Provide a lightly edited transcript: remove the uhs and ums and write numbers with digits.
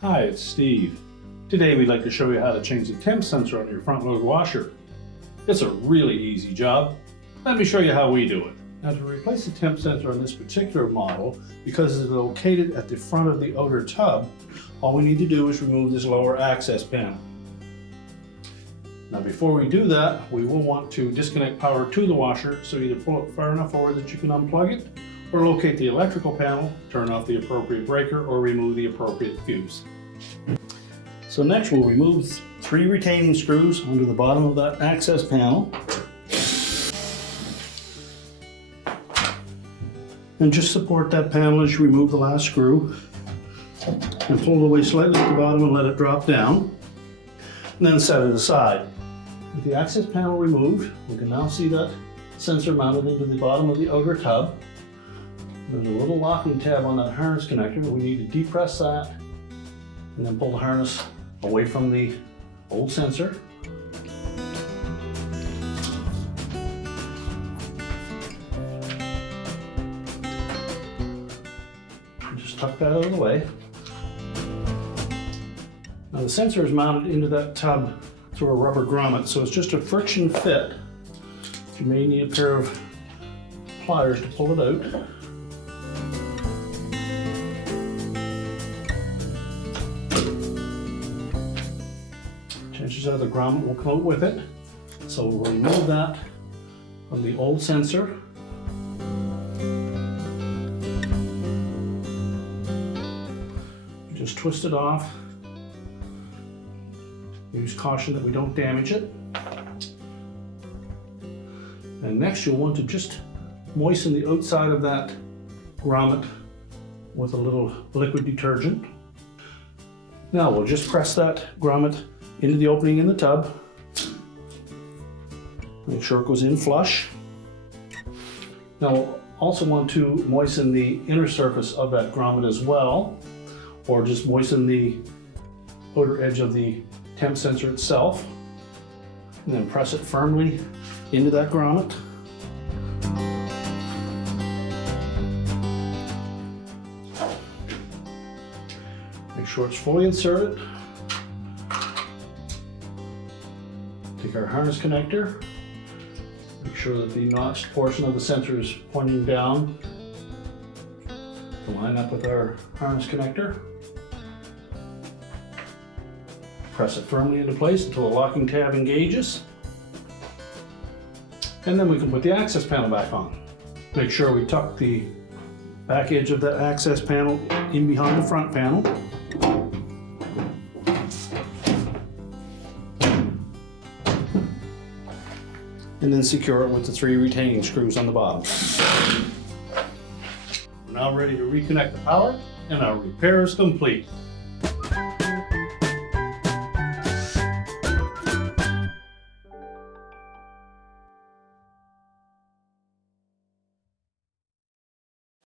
Hi, it's Steve. Today we'd like to show you how to change the temp sensor on your front load washer. It's a really easy job. Let me show you how we do it. Now, to replace the temp sensor on this particular model, because it's located at the front of the outer tub, all we need to do is remove this lower access panel. Now, before we do that, we will want to disconnect power to the washer, so either pull it far enough forward that you can unplug it, or locate the electrical panel, turn off the appropriate breaker, or remove the appropriate fuse. So next we'll remove 3 retaining screws under the bottom of that access panel. And just support that panel as you remove the last screw. And pull it away slightly at the bottom and let it drop down. And then set it aside. With the access panel removed, we can now see that sensor mounted into the bottom of the outer tub. There's a little locking tab on that harness connector. We need to depress that and then pull the harness away from the old sensor. Just tuck that out of the way. Now the sensor is mounted into that tub through a rubber grommet, so it's just a friction fit. You may need a pair of pliers to pull it out. Chances are the grommet will come out with it. So we'll remove that from the old sensor. Just twist it off. Use caution that we don't damage it. And next you'll want to just moisten the outside of that grommet with a little liquid detergent. Now we'll just press that grommet into the opening in the tub. Make sure it goes in flush. Now we'll also want to moisten the inner surface of that grommet as well, or just moisten the outer edge of the temp sensor itself, and then press it firmly into that grommet. Make sure it's fully inserted. Take our harness connector, make sure that the notched portion of the sensor is pointing down to line up with our harness connector. Press it firmly into place until the locking tab engages. And then we can put the access panel back on. Make sure we tuck the back edge of that access panel in behind the front panel. And then secure it with the 3 retaining screws on the bottom. We're now ready to reconnect the power, and our repair is complete.